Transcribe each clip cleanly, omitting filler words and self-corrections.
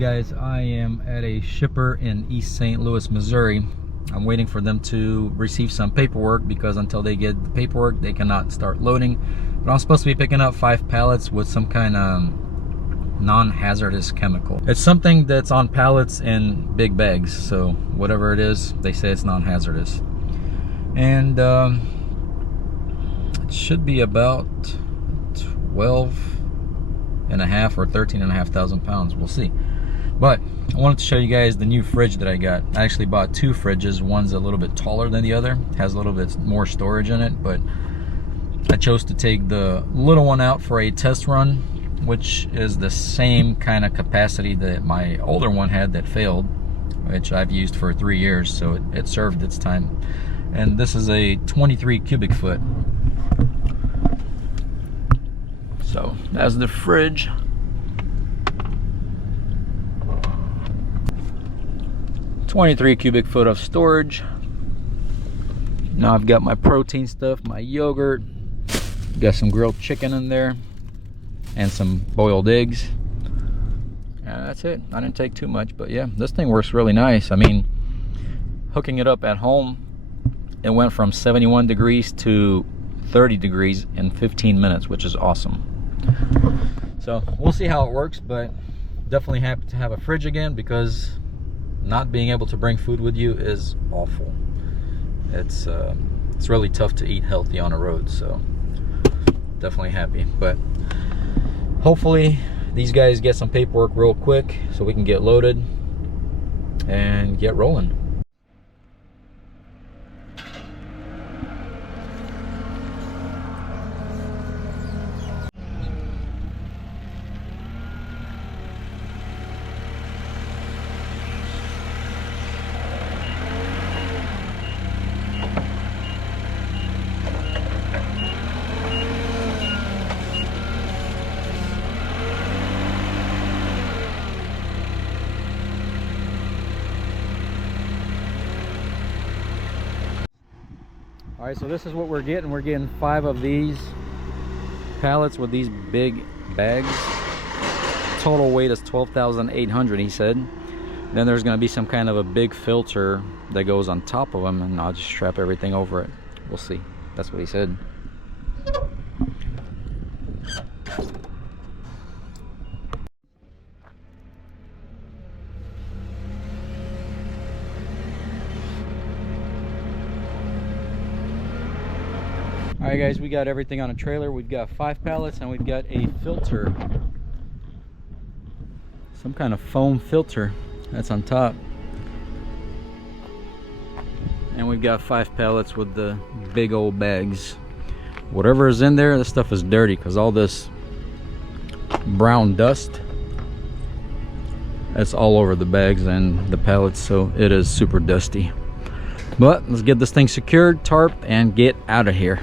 guys, I am at a shipper in East St. Louis, Missouri. I'm waiting for them to receive some paperwork because until they get the paperwork, they cannot start loading. But I'm supposed to be picking up 5 pallets with some kind of non-hazardous chemical. It's something that's on pallets in big bags, so whatever it is, they say it's non-hazardous. And it should be about 12.5 or 13.5 pounds. We'll see. But I wanted to show you guys the new fridge that I got. I actually bought 2 fridges. One's a little bit taller than the other, has a little bit more storage in it, but I chose to take the little one out for a test run, which is the same kind of capacity that my older one had that failed, which I've used for 3 years, so it served its time. And this is a 23 cubic foot. So that's the fridge. "23 cubic foot of storage." Now I've got my protein stuff, my yogurt, got some grilled chicken in there, and some boiled eggs. That's it. I didn't take too much, but yeah, this thing works really nice. I mean, hooking it up at home, it went from 71 degrees to 30 degrees in 15 minutes, which is awesome. So we'll see how it works, but definitely happy to have a fridge again, because not being able to bring food with you is awful. It's really tough to eat healthy on a road, so definitely happy. But hopefully these guys get some paperwork real quick so we can get loaded and get rolling. All right, so this is what we're getting. We're getting 5 of these pallets with these big bags. Total weight is 12,800, he said. Then there's going to be some kind of a big filter that goes on top of them, and I'll just strap everything over it. We'll see. That's what he said. Alright guys, we got everything on a trailer. We've got 5 pallets and we've got a filter. Some kind of foam filter that's on top. And we've got 5 pallets with the big old bags. Whatever is in there, this stuff is dirty because all this brown dust, that's all over the bags and the pallets, so it is super dusty. But let's get this thing secured, tarped, and get out of here.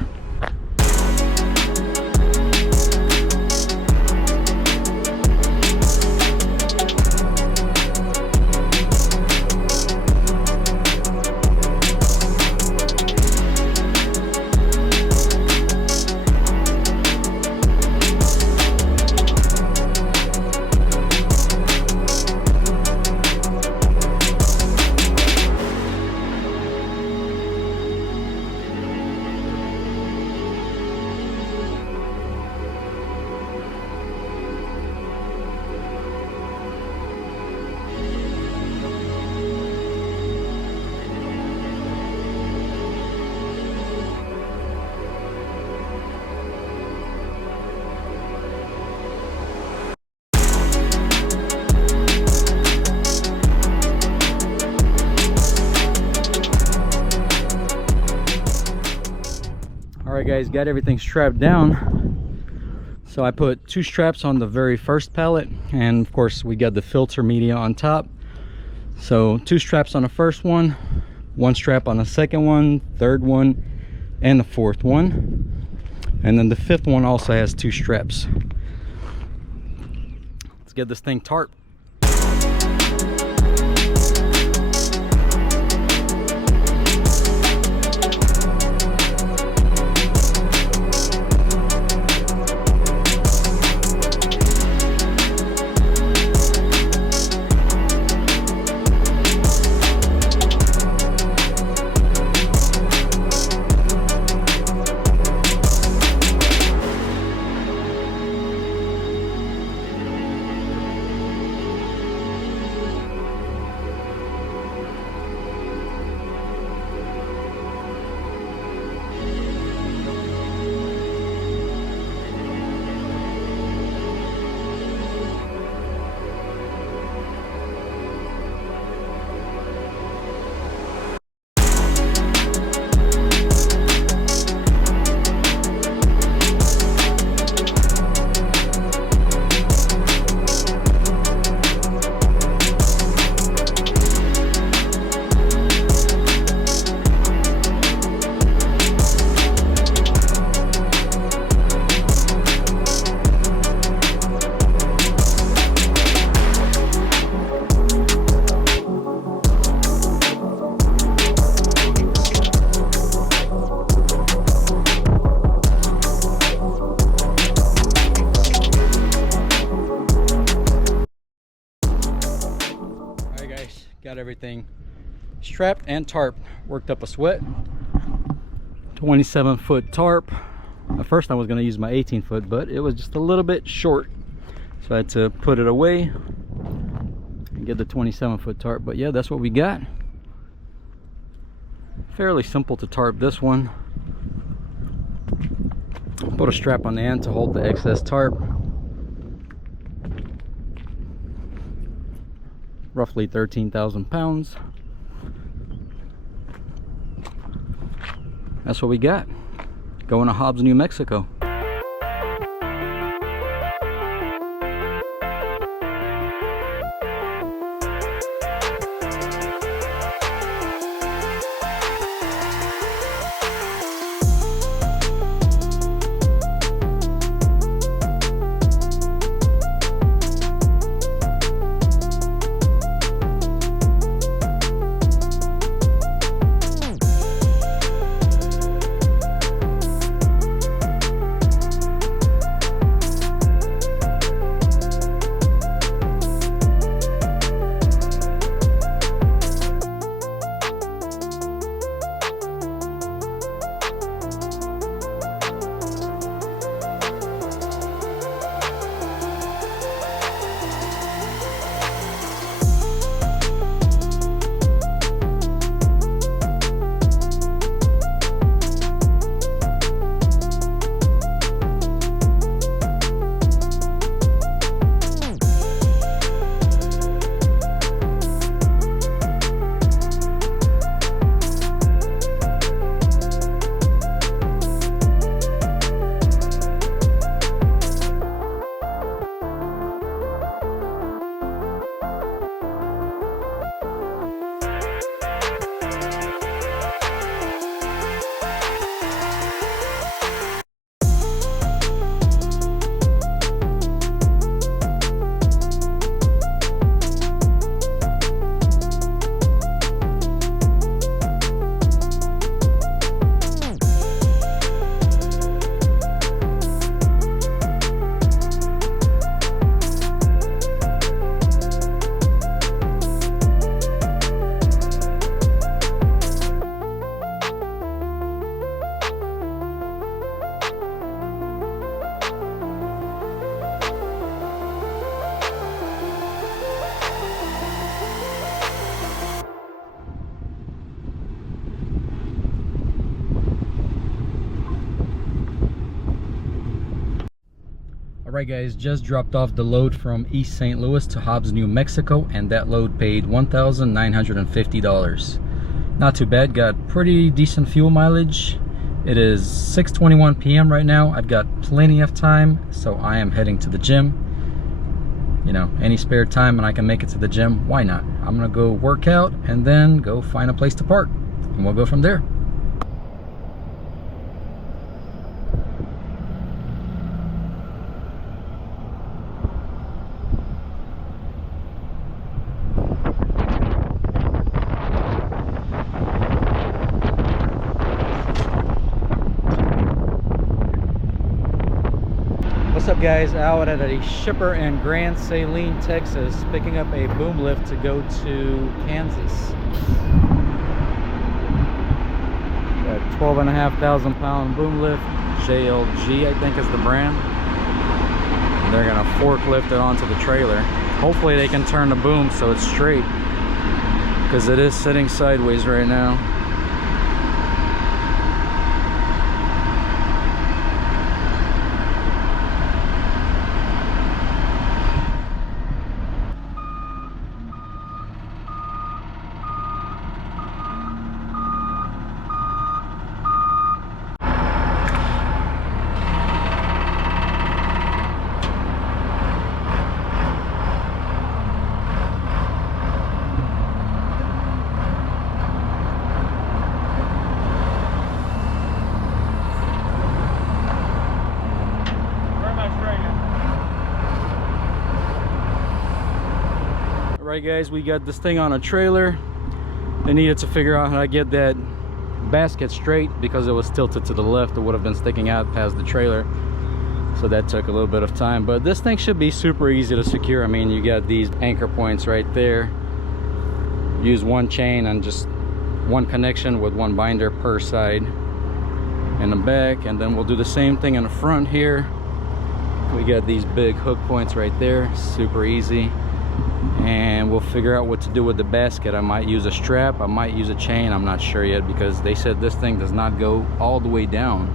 Alright guys, got everything strapped down. So I put 2 straps on the very first pallet, and of course we got the filter media on top. So 2 straps on the first one, 1 strap on the second one, third one, and the fourth one. And then the 5th one also has 2 straps. Let's get this thing tarped. everything strapped and tarp. Worked up a sweat. 27-foot tarp. At first I was going to use my 18-foot, but it was just a little bit short, so I had to put it away and get the 27-foot tarp. But yeah, that's what we got. Fairly simple to tarp this one. Put a strap on the end to hold the excess tarp. Roughly 13,000 pounds. That's what we got. Going to Hobbs, New Mexico. Alright guys, just dropped off the load from East St. Louis to Hobbs, New Mexico, and that load paid $1,950. Not too bad, got pretty decent fuel mileage. It is 6:21 p.m. right now. I've got plenty of time, so I am heading to the gym. You know, any spare time and I can make it to the gym, why not? I'm gonna go work out and then go find a place to park, and we'll go from there. What's up guys, out at a shipper in Grand Saline, Texas, picking up a boom lift to go to Kansas. Got 12,500 pound boom lift, JLG I think is the brand. And they're gonna forklift it onto the trailer. Hopefully they can turn the boom so it's straight, because it is sitting sideways right now. Right guys, we got this thing on a trailer. They needed to figure out how to get that basket straight because it was tilted to the left. It would have been sticking out past the trailer, so that took a little bit of time, but this thing should be super easy to secure. I mean, you got these anchor points right there, use one chain and just one connection with one binder per side in the back. And then we'll do the same thing in the front here. We got these big hook points right there, super easy. And we'll figure out what to do with the basket. I might use a strap, I might use a chain, I'm not sure yet, because they said this thing does not go all the way down.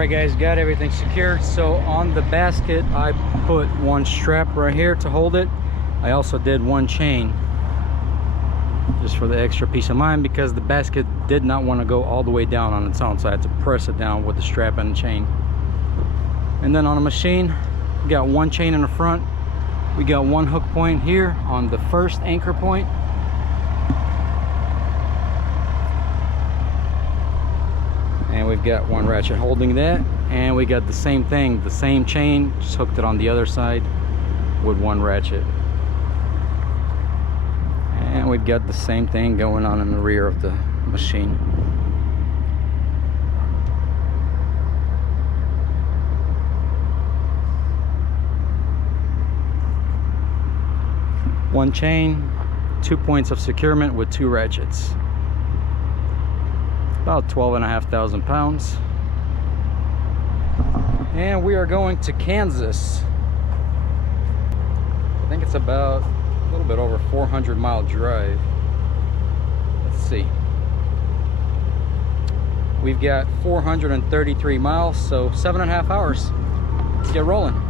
Alright guys, got everything secured. So on the basket I put one strap right here to hold it. I also did one chain just for the extra peace of mind, because the basket did not want to go all the way down on its own, so I had to press it down with the strap and the chain. And then on a machine We got one chain in the front. We got one hook point here on the first anchor point. And we've got one ratchet holding that. And we got the same thing, the same chain, just hooked it on the other side with one ratchet. And we've got the same thing going on in the rear of the machine. One chain, 2 points of securement with 2 ratchets. About 12,500 pounds. And we are going to Kansas. I think it's about a little bit over 400-mile drive. Let's see. We've got 433 miles, so 7.5 hours. Let's get rolling.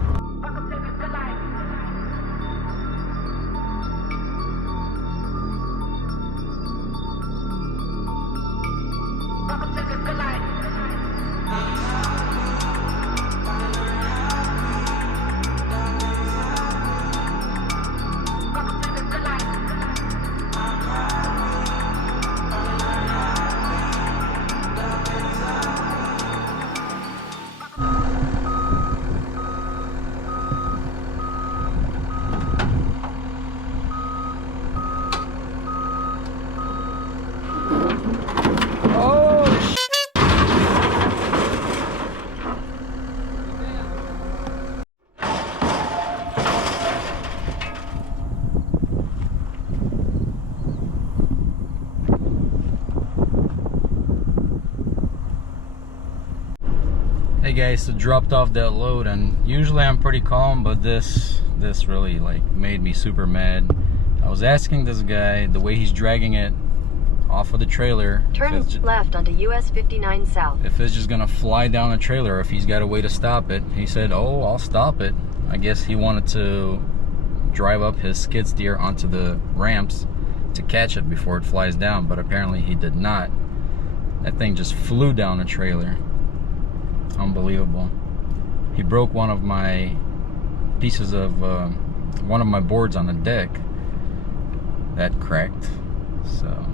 Hey guys, so dropped off that load, and usually I'm pretty calm, but this really like made me super mad. I was asking this guy, the way he's dragging it off of the trailer, turn left onto US 59 South, if it's just gonna fly down the trailer, if he's got a way to stop it. He said, oh, I'll stop it. I guess he wanted to drive up his skid steer onto the ramps to catch it before it flies down, but apparently he did not. That thing just flew down the trailer. Unbelievable. He broke one of my pieces of one of my boards on the deck. That cracked. So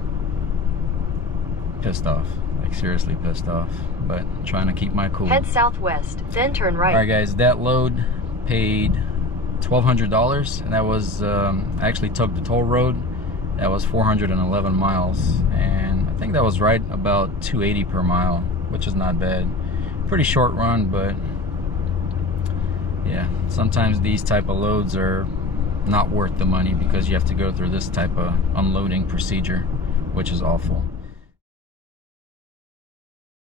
pissed off, like seriously pissed off, but trying to keep my cool. Head southwest, then turn right. Alright guys, that load paid $1,200, and that was I actually took the toll road. That was 411 miles, and I think that was right about 280 per mile, which is not bad. Pretty short run, but yeah, sometimes these type of loads are not worth the money because you have to go through this type of unloading procedure, which is awful.